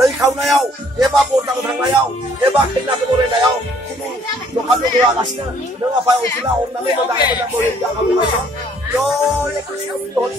đây khâu này ao, dia bawa tang tang này ao, dia bawa kena kore này ao, lo kami dua kasih, dengan apa yang sudah orang nanti kita boleh jangan kami macam, yo ya kasih hot.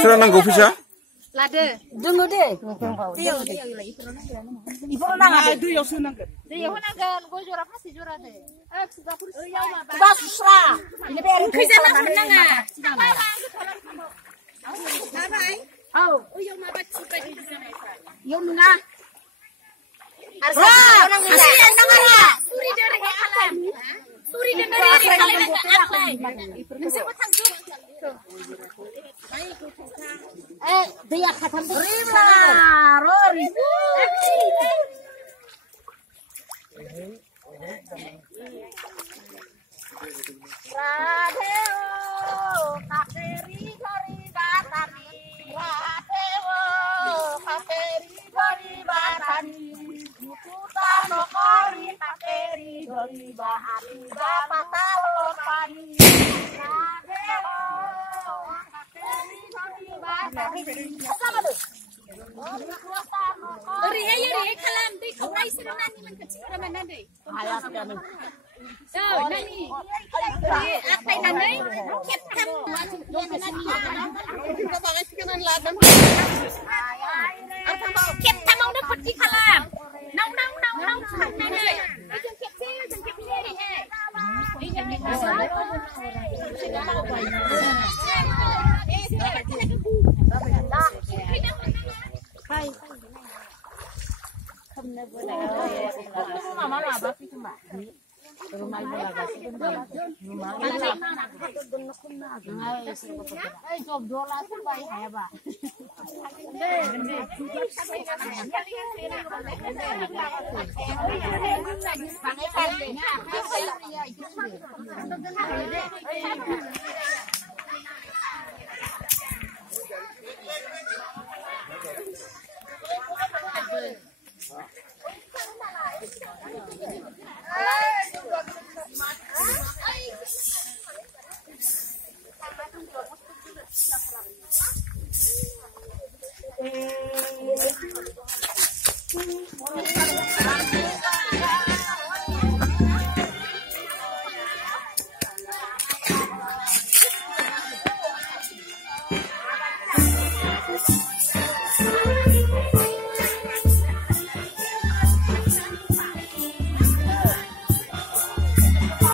Sira nanggo visa? Lade, dengo deh. Ibu nang ada. Itu yang sunangkan. Dia sunangkan, gue juara pasti juara deh. Sudah susah. Ini biar kita menang ah. Oh, yang mana suka di sana? Yang mana? Asal nangara. Suri dari kalam. Suri dari kalam apply. Siapa tanggung? Dia khatam terima. Rory. Radeo, kakeri gori batani. Radeo, kakeri gori batani. Juta nokori kakeri gori batani. Bapata lopani. Radeo, kakeri gori batani. Apa tu? Ri kalam di kawai sira nani man kecil mana deh. Alas kami. Oh, nani. Apa nani? Ketam. Kita pakai sekian ladan. Ketam mau dapat di kalam. Nau nani. Jangan kecil, jangan kecil ni.